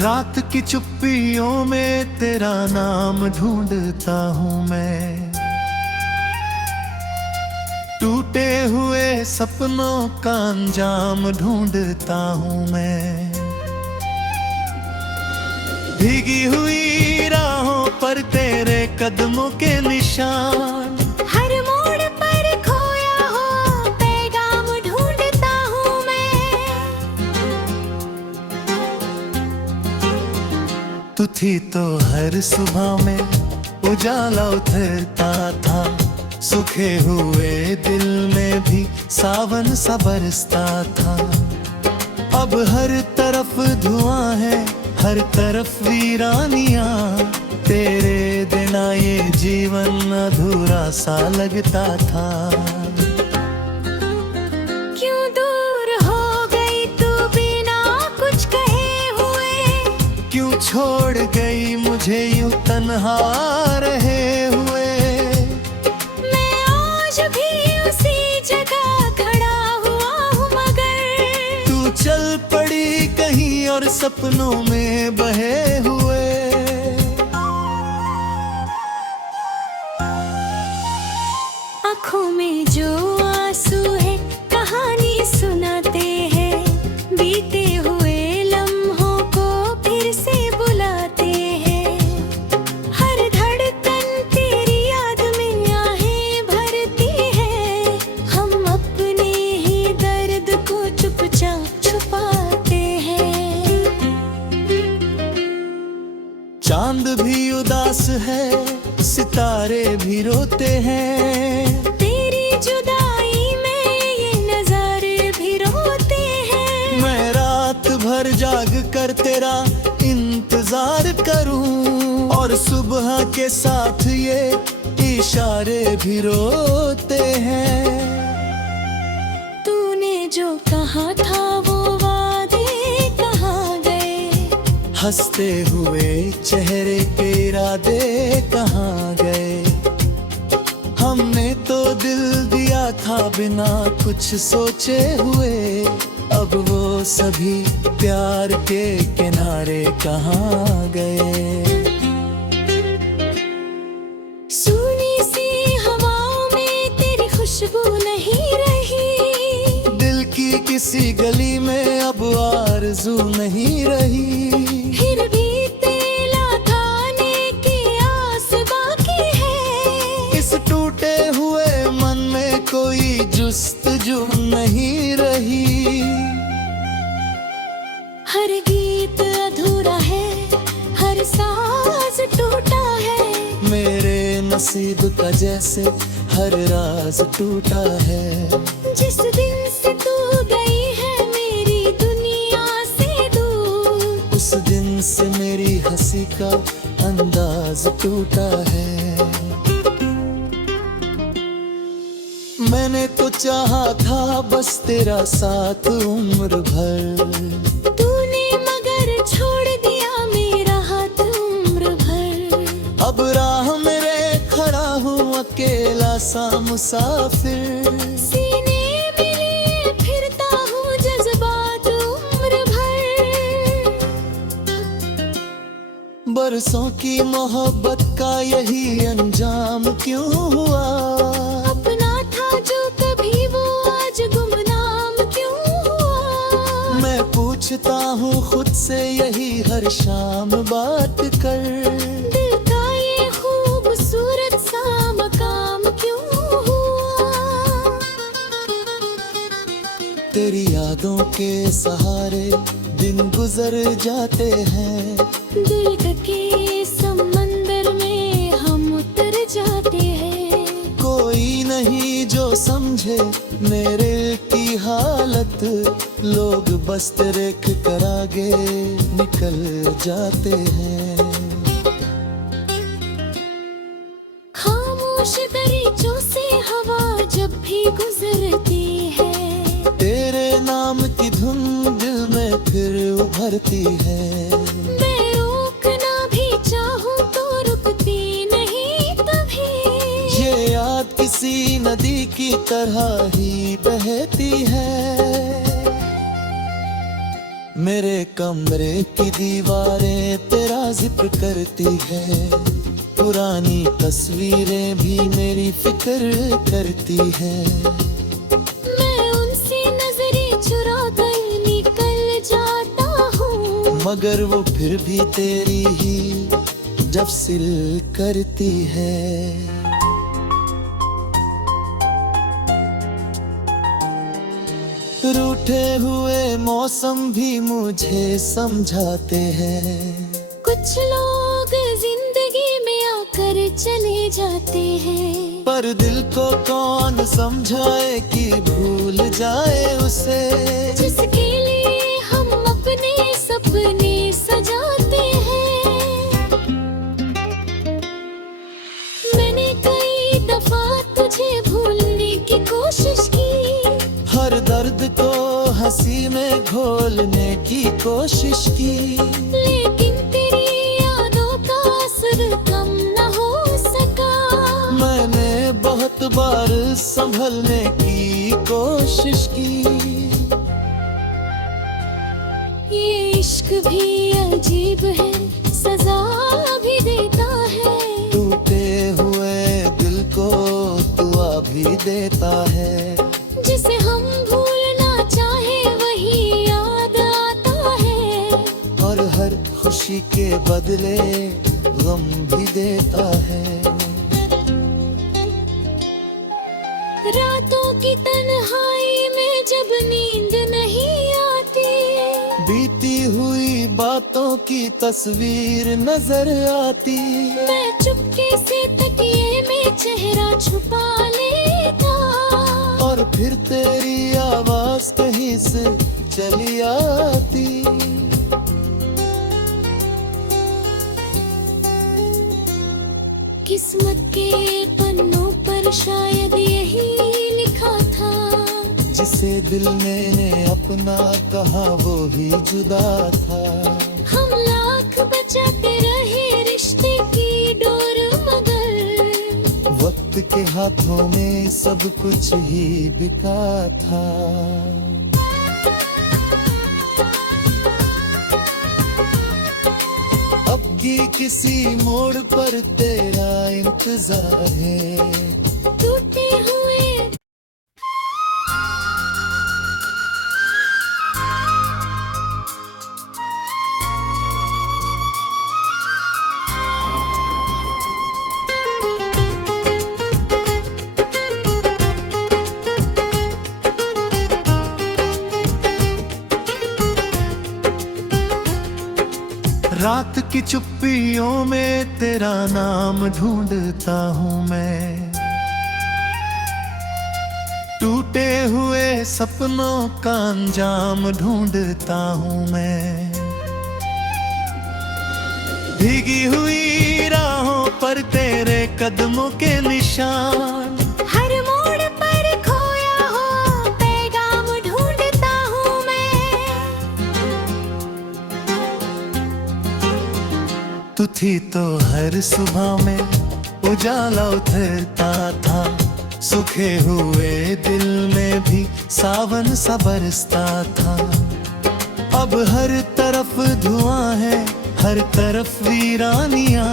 रात की चुप्पियों में तेरा नाम ढूंढता हूँ मैं, टूटे हुए सपनों का अंजाम ढूंढता हूँ मैं। भीगी हुई राहों पर तेरे कदमों के निशान, हर मोड़ पर खोया हो पैगाम ढूंढता हूँ मैं। तू थी तो हर सुबह में उजाला उतरता था, सूखे हुए दिल में भी सावन सा बरसता था। अब हर तरफ धुआं है, हर तरफ वीरानियां, तेरे बिना ये जीवन अधूरा सा लगता था। क्यों दूर हो गई तू बिना कुछ कहे हुए, क्यों छोड़ गई मुझे यूं तन्हा रहे हुए। मैं आज भी उसी जगह खड़ा हुआ हूँ मगर तू चल पड़ी कहीं और सपनों में बहे हुए। आँखों में जो आंसू है कहानी सुनाते हैं, बीते हुए लम्हों को फिर से बुलाते हैं। हर धड़कन तेरी याद में आहें भरती है, हम अपने ही दर्द को चुपचाप छुपाते हैं। चांद भी उदास है, सितारे भी रोते हैं, तेरी जुदाई में ये नजारे भी रोते हैं। मैं रात भर जाग कर तेरा इंतजार करूं, और सुबह के साथ ये इशारे भी रोते हैं। तूने जो कहा था वो वादे कहाँ गए, हंसते हुए चेहरे के इरादे कहाँ गए। हमने तो दिल दिया था बिना कुछ सोचे हुए, अब वो सभी प्यार के किनारे कहाँ गए। सूनी सी हवाओं में तेरी खुशबू नहीं रही, दिल की किसी गली में अब आरज़ू नहीं रही। फिर भी तेला खाने की आस बाकी है, इस टूटे हुए मन में कोई जुस्तजू नहीं रही। हर गीत अधूरा है, हर सांस टूटा है, मेरे नसीब का जैसे हर राज टूटा है। जिस दिन से तू गई है मेरी दुनिया से दूर, उस दिन से मेरी हंसी का अंदाज टूटा है। मैंने तो चाहा था बस तेरा साथ उम्र भर, तूने मगर छोड़ दिया मेरा हाथ उम्र भर। अब राह मेरे खड़ा हूँ अकेला सा मुसाफिर, सीने में लिए फिरता हूँ जज्बात उम्र भर। बरसों की मोहब्बत का यही अंजाम क्यों हुआ। अपना था जो कभी वो आज गुमनाम क्यों हुआ। मैं पूछता हूँ खुद से यही हर शाम बात कर, दिल का ये खूबसूरत सा मकाम क्यों हुआ। तेरी यादों के सहारे दिन गुजर जाते हैं, दिल के समंदर में हम उतर जाते हैं। कोई नहीं जो समझे मेरे की हालत, लोग बस रेख कर आगे निकल जाते हैं। खामोश दरीचों से हवा जब भी गुजरती है, तेरे नाम की धुन दिल में फिर उभरती है। मैं रोकना भी चाहूँ तो रुकती नहीं कभी, ये याद किसी नदी की तरह ही बहती है। मेरे कमरे की दीवारें तेरा जिक्र करती है, पुरानी तस्वीरें भी मेरी फिक्र करती है। मैं उनसे नजरें चुरा कर निकल जाता हूँ, मगर वो फिर भी तेरी ही जब सिल करती है। रूठे हुए मौसम भी मुझे समझाते हैं, कुछ लोग जिंदगी में आकर चले जाते हैं, पर दिल को कौन समझाए कि भूल जाए उसे, जिसके लिए हम अपने सपने सजाते हैं। मैंने कई दफा तुझे भूलने की कोशिश की, हर दर्द को हंसी में घोलने की कोशिश की, लेकिन तेरी यादों का असर कम न हो सका। मैंने बहुत बार संभलने की कोशिश की। ये इश्क भी अजीब है, सजा भी देता है, टूटे हुए दिल को दुआ भी देता है, जिसे हम भूलना चाहे वही याद आता है, और हर खुशी के बदले गम भी देता है। रातों की तन्हाई में जब नींद नहीं आती, बीती हुई बातों की तस्वीर नजर आती, मैं चुपके से तकिए में चेहरा छुपा लेता, और फिर तेरी आवाज कहीं से चली आती। किस्मत के पन्नों पर शायद यही लिखा था, जिसे दिल मैंने अपना कहा वो ही जुदा था। हम लाख बचाते रहे रिश्ते की डोर, मगर वक्त के हाथों में सब कुछ ही बिका था। अब की किसी मोड़ पर तेरा इंतजार है, टूटे हुए रात की चुप्पियों में तेरा नाम ढूंढता हूँ मैं, टूटे हुए सपनों का अंजाम ढूंढता हूँ मैं। भीगी हुई राहों पर तेरे कदमों के निशान, हर मोड़ पर खोया हो पैगाम ढूंढता हूँ मैं। तू थी तो हर सुबह में उजाला उतरता था, सूखे हुए दिल में भी सावन सा बरसता था। अब हर तरफ धुआं है, हर तरफ वीरानियां,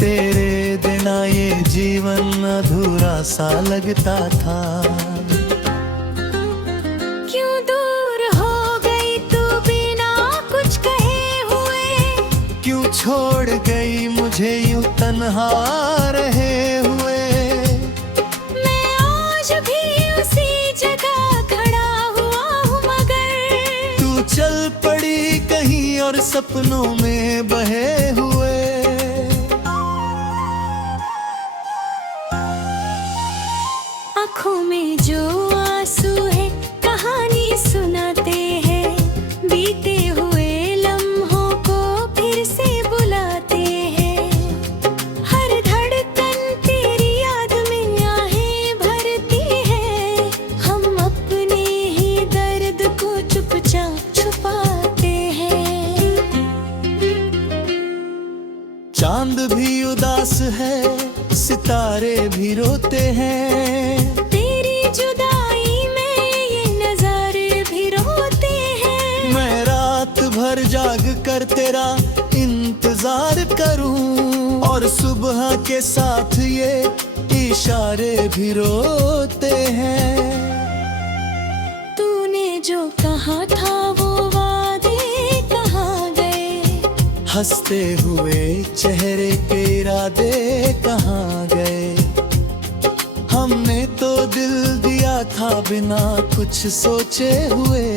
तेरे बिना ये जीवन अधूरा सा लगता था। क्यों दूर हो गई तू बिना कुछ कहे हुए, क्यों छोड़ गई मुझे यूं तन्हा रहे हुए। मैं आज भी उसी जगह खड़ा हुआ हूँ, मगर तू चल पड़ी कहीं और सपनों में बहे हुए। आँखों में जो आंसू है कहानी सुनाते हैं, बीते हुए लम्हों को फिर से बुलाते हैं। हर धड़कन तेरी याद में आहें भरती है, हम अपने ही दर्द को चुपचाप छुपाते हैं। चांद भी उदास है, सितारे भी रोते हैं, तेरी जुदाई में ये नजारे भी रोते हैं। मैं रात तेरा इंतजार करूं। और सुबह के साथ ये इशारे भी रोते हैं। तूने जो कहा था वो वादे कहाँ गए? हंसते हुए चेहरे के इरादे कहाँ गए? हमने तो दिल दिया था बिना कुछ सोचे हुए।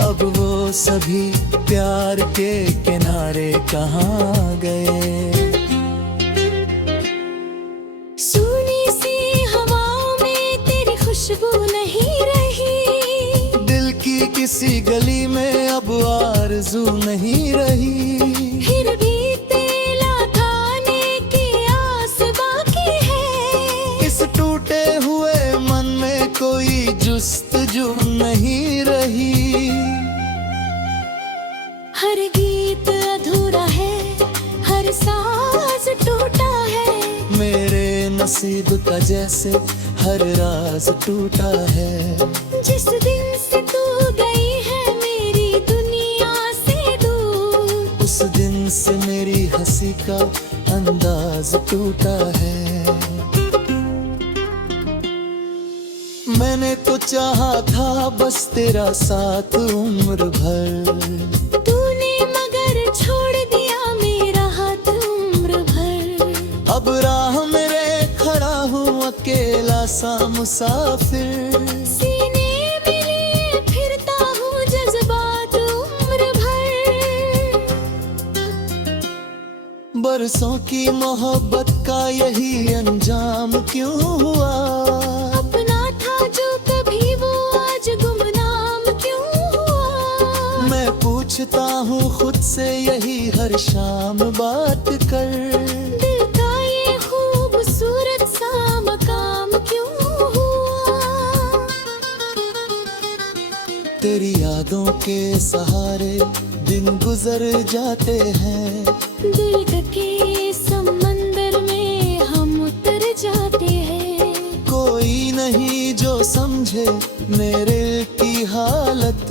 अब वो सभी प्यार के किनारे कहाँ गए? सूनी सी हवाओं में तेरी खुशबू नहीं रही। दिल की किसी गली में अब आरज़ू नहीं रही। फिर भी तेला खाने की आस बाकी है। इस टूटे हुए मन में कोई जुस्तजू नहीं रही। हर गीत अधूरा है, हर सांस टूटा है। मेरे नसीब का जैसे हर राज टूटा है। जिस दिन से तू गई है मेरी दुनिया से दूर, उस दिन से मेरी हंसी का अंदाज टूटा है। मैंने तो चाहा था बस तेरा साथ उम्र भर। तूने मगर छोड़ दिया मेरा हाथ उम्र भर। अब राह मेरे खड़ा हूँ अकेला सा मुसाफिर। सीने में लिए फिरता हूँ जज्बात उम्र भर। बरसों की मोहब्बत का यही अंजाम क्यों हुआ? अपना था जो कभी वो आज गुमनाम क्यों हुआ? मैं पूछता हूँ खुद से यही हर शाम बात कर। दिल का ये खूबसूरत सा मकाम क्यों हुआ? तेरी यादों के सहारे दिन गुजर जाते हैं। दिल के समंदर में हम उतर जाते हैं। कोई नहीं जो समझे मेरे की हालत।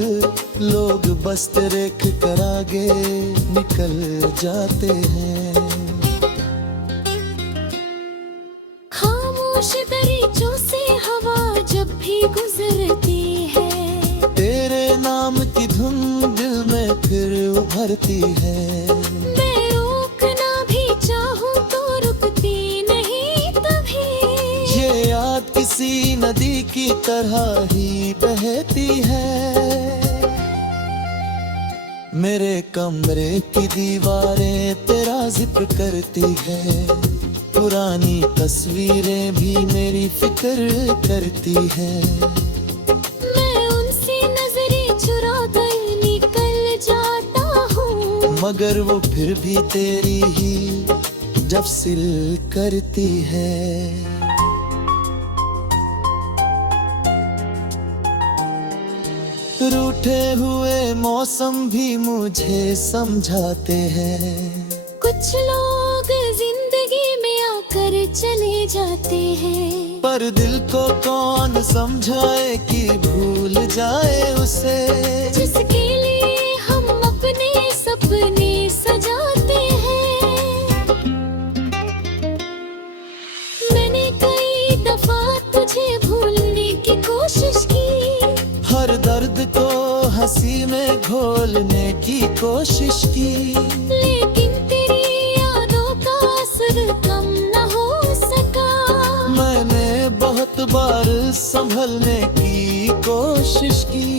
लोग बस रेख कर आगे निकल जाते हैं। खामोश दरीचों से हवा जब भी गुजरती है, तेरे नाम की धुन दिल में फिर उभरती है। मैं रोकना भी चाहूं तो रुकती नहीं कभी। ये याद किसी नदी की तरह ही बहती है। मेरे कमरे की दीवारें तेरा जिक्र करती है। पुरानी तस्वीरें भी मेरी फिक्र करती है। मैं उनसे नजरें चुरा कर निकल जाता हूँ, मगर वो फिर भी तेरी ही जब सिल करती है। रूठे हुए मौसम भी मुझे समझाते हैं। कुछ लोग जिंदगी में आकर चले जाते हैं, पर दिल को कौन समझाए कि भूल जाए उसे। जिसके लिए हम अपने सपने सजाते हैं। मैंने कई दफा तुझे भूलने की कोशिश की, हर दर्द को हंसी में घोलने की कोशिश की। लेकिन तेरी यादों का असर कम न हो सका। मैंने बहुत बार संभलने की कोशिश की।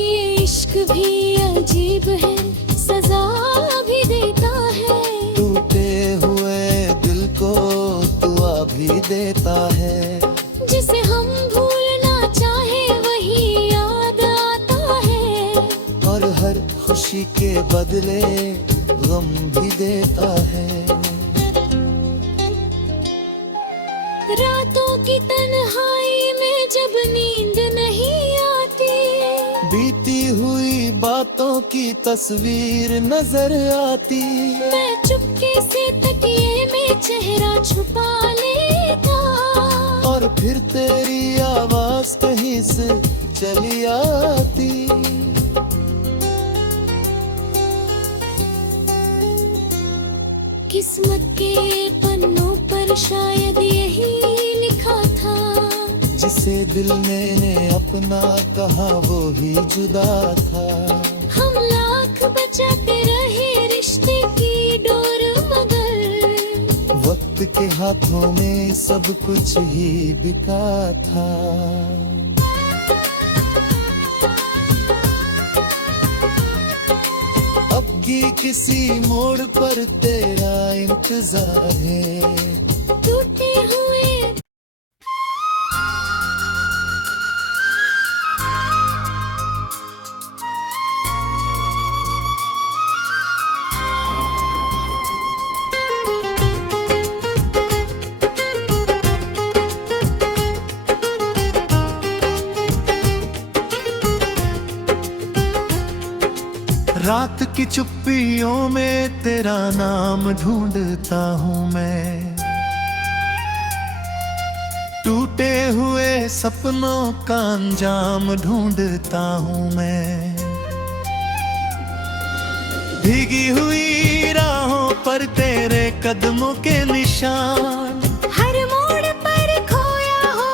ये इश्क भी अजीब है, सजा भी देता है। टूटे हुए दिल को दुआ भी देता है। जिसे हम भूलना चाहे वही याद आता है, और हर खुशी के बदले गम भी देता है। रातों की तन्हाई में जब नींद नहीं आती, बीती हुई बातों की तस्वीर नजर आती। मैं चुपके से तकिए में चेहरा छुपा लेता, और फिर तेरी आवाज कहीं से चली आती। जिसे दिल मैंने अपना कहा वो ही जुदा था। हम लाख बचाते रहे रिश्ते की डोर, मगर वक्त के हाथों में सब कुछ ही बिका था। अब की किसी मोड़ पर तेरा इंतजार है। टूटे हुए रात की चुप्पियों में तेरा नाम ढूंढता हूँ मैं। टूटे हुए सपनों का अंजाम ढूंढता हूँ मैं। भीगी हुई राहों पर तेरे कदमों के निशान, हर मोड़ पर खोया हो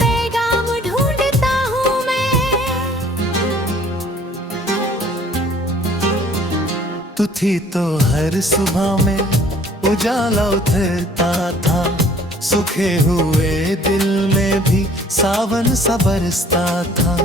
पैगाम ढूंढता हूँ मैं। तू थी तो हर सुबह में उजाला उतरता था। सूखे हुए दिल में भी सावन सा बरसता था।